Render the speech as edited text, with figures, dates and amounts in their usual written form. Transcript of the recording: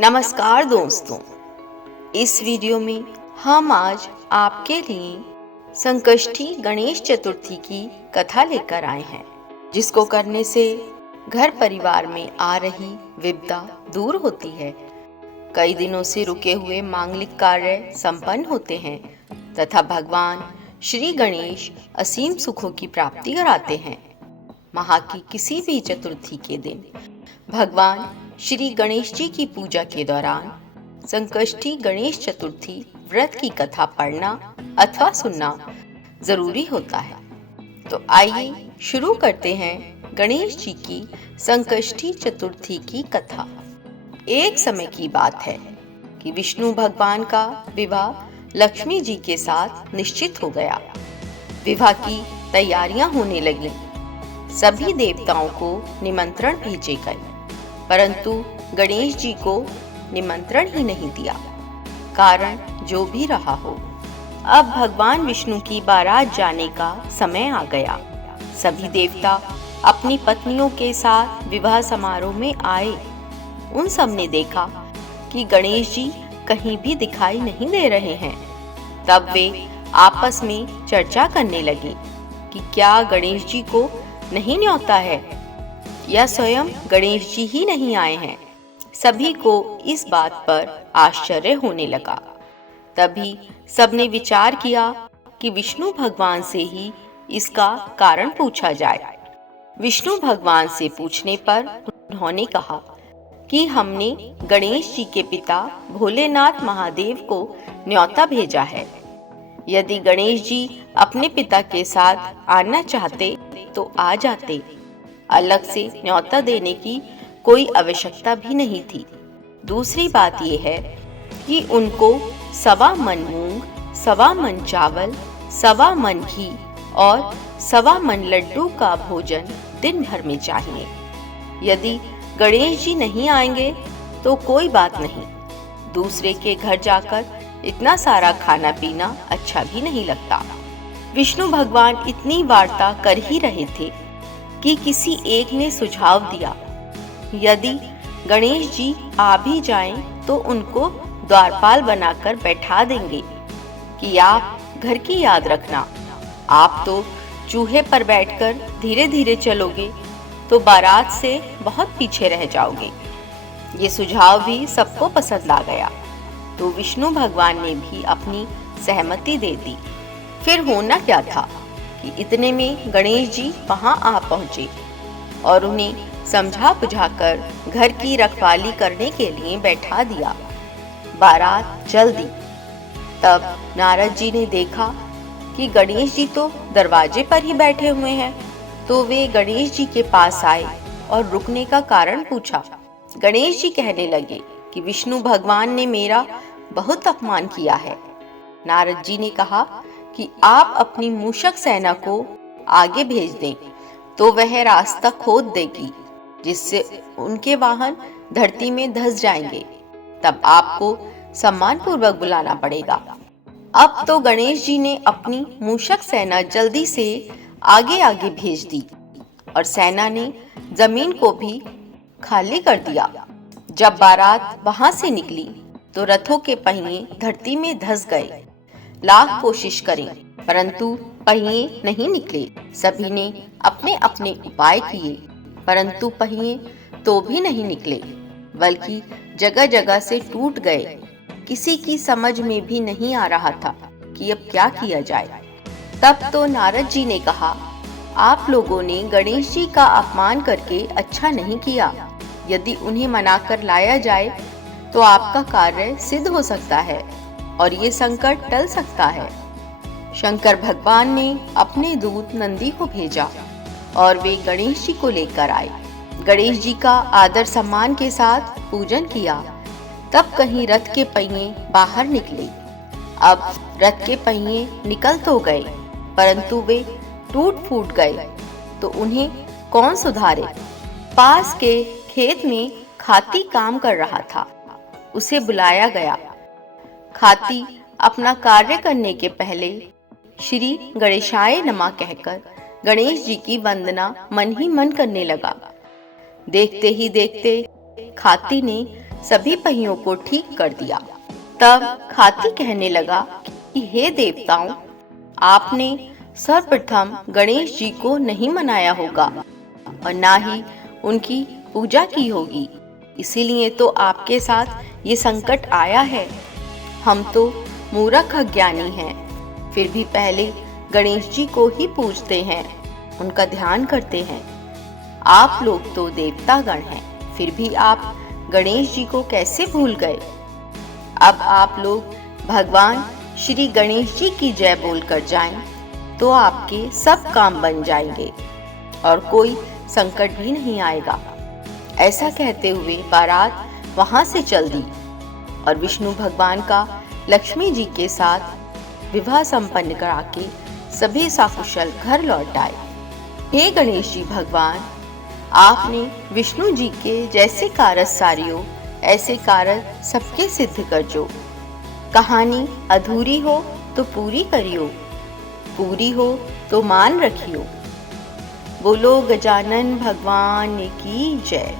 नमस्कार दोस्तों, इस वीडियो में हम आज आपके लिए संकष्टी गणेश चतुर्थी की कथा लेकर आए हैं, जिसको करने से घर परिवार में आ रही विपदा दूर होती है। कई दिनों से रुके हुए मांगलिक कार्य संपन्न होते हैं तथा भगवान श्री गणेश असीम सुखों की प्राप्ति कराते हैं। माह की किसी भी चतुर्थी के दिन भगवान श्री गणेश जी की पूजा के दौरान संकष्टी गणेश चतुर्थी व्रत की कथा पढ़ना अथवा सुनना जरूरी होता है। तो आइए शुरू करते हैं गणेश जी की संकष्टी चतुर्थी की कथा। एक समय की बात है कि विष्णु भगवान का विवाह लक्ष्मी जी के साथ निश्चित हो गया। विवाह की तैयारियां होने लगी। सभी देवताओं को निमंत्रण भेजे गए, परंतु गणेश जी को निमंत्रण ही नहीं दिया। कारण जो भी रहा हो, अब भगवान विष्णु की बारात जाने का समय आ गया। सभी देवता अपनी पत्नियों के साथ विवाह समारोह में आए। उन सब ने देखा कि गणेश जी कहीं भी दिखाई नहीं दे रहे हैं। तब वे आपस में चर्चा करने लगे कि क्या गणेश जी को नहीं न्योता है या स्वयं गणेश जी ही नहीं आए हैं। सभी को इस बात पर आश्चर्य होने लगा। तभी सबने विचार किया कि विष्णु भगवान से ही इसका कारण पूछा जाए। विष्णु भगवान से पूछने पर उन्होंने कहा कि हमने गणेश जी के पिता भोलेनाथ महादेव को न्योता भेजा है। यदि गणेश जी अपने पिता के साथ आना चाहते तो आ जाते। अलग से न्योता देने की कोई आवश्यकता भी नहीं थी। दूसरी बात यह है कि उनको 1.25 मन मूंग, 1.25 मन चावल, 1.25 मन घी और 1.25 मन लड्डू का भोजन दिन भर में चाहिए। यदि गणेश जी नहीं आएंगे तो कोई बात नहीं, दूसरे के घर जाकर इतना सारा खाना पीना अच्छा भी नहीं लगता। विष्णु भगवान इतनी वार्ता कर ही रहे थे कि किसी एक ने सुझाव दिया, यदि गणेश जी आ भी जाएं तो उनको द्वारपाल बनाकर बैठा देंगे कि आप घर की याद रखना। आप तो चूहे पर बैठकर धीरे धीरे चलोगे तो बारात से बहुत पीछे रह जाओगे। ये सुझाव भी सबको पसंद आ गया, तो विष्णु भगवान ने भी अपनी सहमति दे दी। फिर होना क्या था कि इतने में गणेश जी वहां आ पहुंचे और उन्हें समझा बुझाकर घर की रखवाली करने के लिए बैठा दिया। बारात चल दी। तब नारद जी ने देखा कि गणेश जी तो दरवाजे पर ही बैठे हुए हैं, तो वे गणेश जी के पास आए और रुकने का कारण पूछा। गणेश जी कहने लगे कि विष्णु भगवान ने मेरा बहुत अपमान किया है। नारद जी ने कहा कि आप अपनी मूषक सेना को आगे भेज दें तो वह रास्ता खोद देगी, जिससे उनके वाहन धरती में धंस जाएंगे। तब आपको सम्मान पूर्वक बुलाना पड़ेगा। अब तो गणेश जी ने अपनी मूषक सेना जल्दी से आगे आगे भेज दी और सेना ने जमीन को भी खाली कर दिया। जब बारात वहां से निकली तो रथों के पहिए धरती में धंस गए। लाख कोशिश करें परंतु पहिए नहीं निकले। सभी ने अपने अपने उपाय किए, परंतु पहिए तो भी नहीं निकले, बल्कि जगह जगह से टूट गए। किसी की समझ में भी नहीं आ रहा था कि अब क्या किया जाए। तब तो नारद जी ने कहा, आप लोगों ने गणेश जी का अपमान करके अच्छा नहीं किया। यदि उन्हें मनाकर लाया जाए तो आपका कार्य सिद्ध हो सकता है और ये संकट टल सकता है। शंकर भगवान ने अपने दूत नंदी को भेजा और वे गणेश जी को लेकर आए। गणेश जी का आदर सम्मान के साथ पूजन किया। तब कहीं रथ के पहिए बाहर निकले। अब रथ के पहिए निकल तो गए, परंतु वे टूट फूट गए, तो उन्हें कौन सुधारे। पास के खेत में खाती काम कर रहा था। उसे बुलाया गया। खाती अपना कार्य करने के पहले श्री गणेशाय नमः कहकर गणेश जी की वंदना मन ही मन करने लगा। देखते ही देखते खाती ने सभी पहियों को ठीक कर दिया। तब हाथी कहने लगा कि हे देवताओं, आपने सर्वप्रथम गणेश जी को नहीं मनाया होगा और ना ही उनकी पूजा की होगी, इसीलिए तो आपके साथ ये संकट आया है। हम तो मूर्ख अज्ञानी हैं, फिर भी पहले गणेश जी को ही पूजते हैं, उनका ध्यान करते हैं। आप लोग तो देवतागण हैं, फिर भी आप गणेश जी को कैसे भूल गए? अब आप लोग भगवान श्री गणेश जी की जय बोलकर जाएं, तो आपके सब काम बन जाएंगे और कोई संकट भी नहीं आएगा। ऐसा कहते हुए बारात वहां से चल दी और विष्णु भगवान का लक्ष्मी जी के साथ विवाह संपन्न करा के सभी सकुशल घर लौट आए। हे गणेश जी भगवान, आपने विष्णु जी के जैसे कारज सारियो, ऐसे कारज सबके सिद्ध कर जो। कहानी अधूरी हो तो पूरी करियो, पूरी हो तो मान रखियो। बोलो गजानन भगवान की जय।